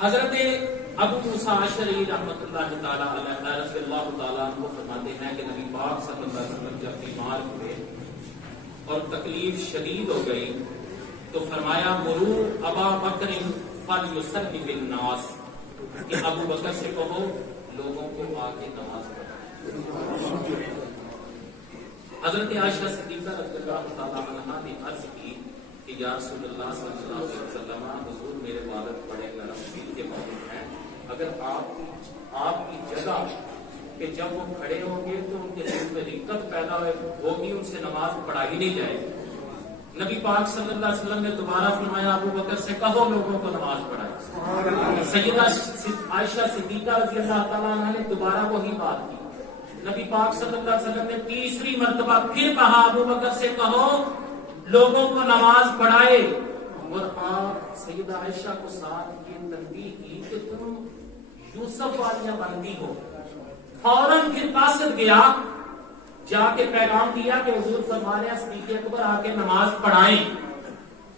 حضرت ابو موسیٰ اشعری رحمۃ اللہ تعالی علیہ رضی اللہ تعالیٰ عنہ فرماتے ہیں کہ نبی پاک صلی اللہ علیہ وسلم جب بیمار ہوئے اور تکلیف شدید ہو گئی تو فرمایا مرو ابا بکر فلیصلی بالناس، کہ ابو بکر سے کہو لوگوں کو آ کے نماز پڑھائیں۔ حضرت عائشہ صدیقہ رضی اللہ تعالیٰ عنہا نے عرض کی کہ یا رسول اللہ صلی اللہ علیہ وسلم، حضور میرے والد بڑے نرم دل کے مومن ہیں، اگر آپ کی جگہ کہ جب وہ کھڑے ہوں گے تو ان کے دل میں رقت پیدا ہوگی، ان سے نماز پڑھائی نہیں جائے گی۔ نبی پاک صلی اللہ علیہ وسلم نے دوبارہ فرمایا ابو بکر سے کہو لوگوں کو نماز پڑھائے۔ سیدہ عائشہ صدیقہ رضی اللہ تعالیٰ عنہ نے دوبارہ وہی بات کی۔ نبی پاک صلی اللہ علیہ وسلم نے تیسری مرتبہ پھر کہا ابو بکر سے کہو لوگوں کو نماز پڑھائے، اور آپ سیدہ عائشہ کو ساتھ یہ تنبیہ کی کہ تم یوسف والیاں بندی ہو۔ فوراً پھر قاصد گیا، جا کے پیغام دیا کہ حضور فرما رہے ہیں صدیق اکبر آ کے نماز پڑھائیں۔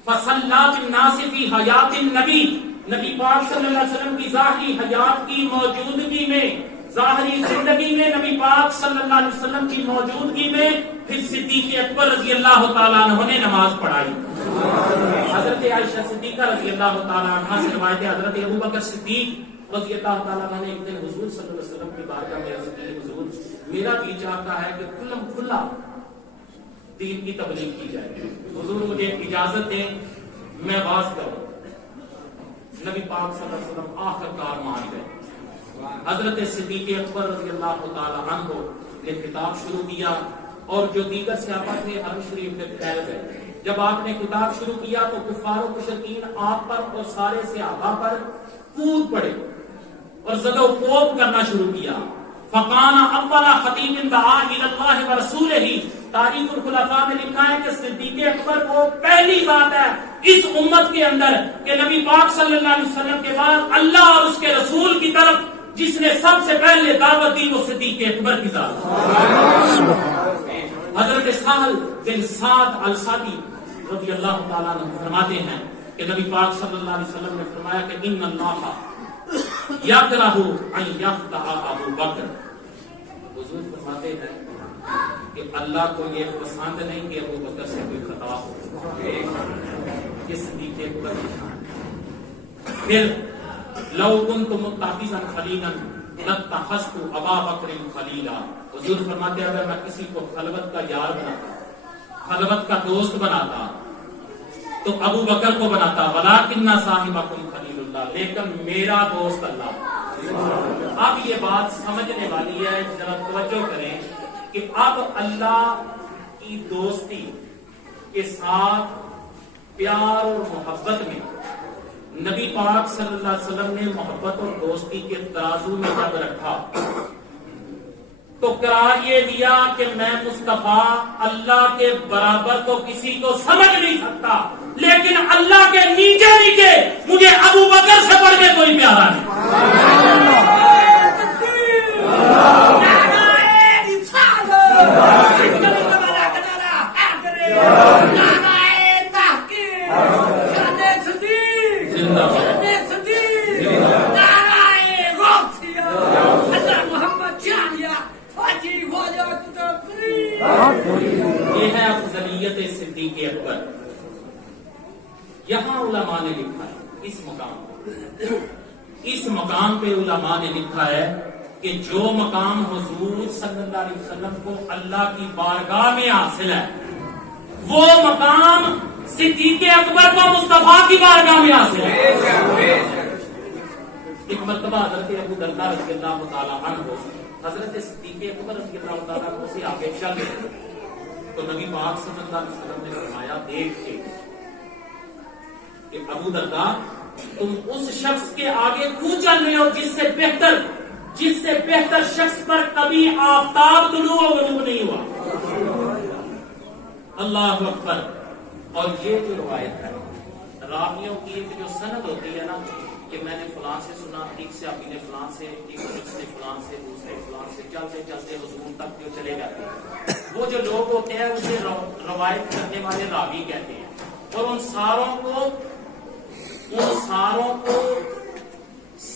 فصلی بالناس فی حیات النبی، نبی پاک صلی اللہ علیہ وسلم کی ظاہری حیات کی موجودگی میں، ظاہری زندگی میں نبی پاک صلی اللہ علیہ وسلم کی موجودگی میں پھر صدیق اکبر رضی اللہ تعالیٰ عنہ نے نماز پڑھائی۔ حضرت عائشہ صدیقہ رضی اللہ تعالیٰ عنہ سے روایت ہے، حضرت ابو بکر صدیق رضی اللہ تعالیٰ عنہ نے ایک دن حضور صلی اللہ علیہ وسلم کی بارگاہ میں عرض کی، حضور میرا جی چاہتا ہے کہ کھلا دین کی تبلیغ کی جائے، حضور مجھے اجازت دیں میں باز کروں۔ نبی پاک صلی اللہ علیہ وسلم آخر کار مان گئے۔ حضرت صدیق اکبر رضی اللہ تعالیٰ عنہ نے کتاب شروع کیا اور جو دیگر صحابہ تھے حرم شریف میں پھیل گئے۔ جب آپ نے کتاب شروع کیا تو کفار و مشرکین آپ پر اور سارے صحابہ پر کود پڑے اور زد و کوب کرنا شروع کیا۔ فقان اول خطیب دعا الی اللہ ورسولہ، تاریخ الخلفاء میں لکھا ہے کہ صدیق اکبر وہ پہلی بات ہے اس امت کے اندر کہ نبی پاک صلی اللہ علیہ وسلم کے بعد اللہ اور اس کے رسول کی طرف جس نے سب سے پہلے دعوت دی وہ صدیق اکبر کی ذات۔ حضرت سہل بن سعد السعدی رضی اللہ تعالیٰ عنہ فرماتے ہیں کہ نبی پاک صلی اللہ علیہ وسلم نے فرمایا کہ ان اللہ یکرہ ان یخطأ ابو بکر، حضور فرماتے ہیں کہ اللہ کو یہ پسند نہیں کہ ابو بکر سے کوئی خطا ہو، کہ صدیق اکبر کی شان۔ پھر لو کنت متخذا خلیلا لاتخذت ابا بکر خلیلا، حضور فرماتے ہیں اگر میں کسی کو خلوت کا یار بناتا، خلوت کا دوست بناتا تو ابو بکر کو بناتا، ولکن صاحبکم خلیل اللہ، لیکن میرا دوست اللہ۔ اب یہ بات سمجھنے والی ہے، ذرا توجہ کریں کہ اب اللہ کی دوستی کے ساتھ پیار اور محبت میں نبی پاک صلی اللہ علیہ وسلم نے محبت اور دوستی کے ترازو میں جب رکھا تو قرار یہ دیا کہ میں مصطفیٰ اللہ کے برابر کو کسی کو سمجھ نہیں سکتا، لیکن اللہ کے نیچے نیچے مجھے ابو بکر سے بڑھ کے کوئی پیارا نہیں۔ یہ ہے افضلیت صدیق اکبر۔ یہاں علماء نے لکھا ہے اس مقام پہ علماء نے لکھا ہے کہ جو مقام حضور صلی اللہ علیہ وسلم کو اللہ کی بارگاہ میں حاصل ہے وہ مقام صدیق اکبر کو مصطفیٰ کی بارگاہ میں حاصل ہے۔ ایک مرتبہ حضرت ابو درداء رضی اللہ تعالیٰ عنہ حضرت صدیق اکبر رضی اللہ تعالیٰ عنہ سے آگے چل گئے تو نبی پاک صلی اللہ علیہ وسلم نے فرمایا دیکھ کے کہ ابو درداء تم اس شخص کے آگے کیوں چل رہے ہو جس سے بہتر شخص پر کبھی آفتاب طلوع و غروب نہیں ہوا۔ اللہ اکبر۔ اور یہ جو روایت ہے راویوں کی ایک جو سند ہوتی ہے نا کہ میں نے فلاں سے سنا، ایک سے ابھی نے فلاں سے، ایک سے فلاں سے، دوسرے فلاں سے، چلتے چلتے حضور تک جو چلے جاتے ہیں، وہ جو لوگ ہوتے ہیں اسے روایت کرنے والے راوی کہتے ہیں، اور ان ساروں کو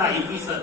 2.5%,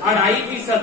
2.5%,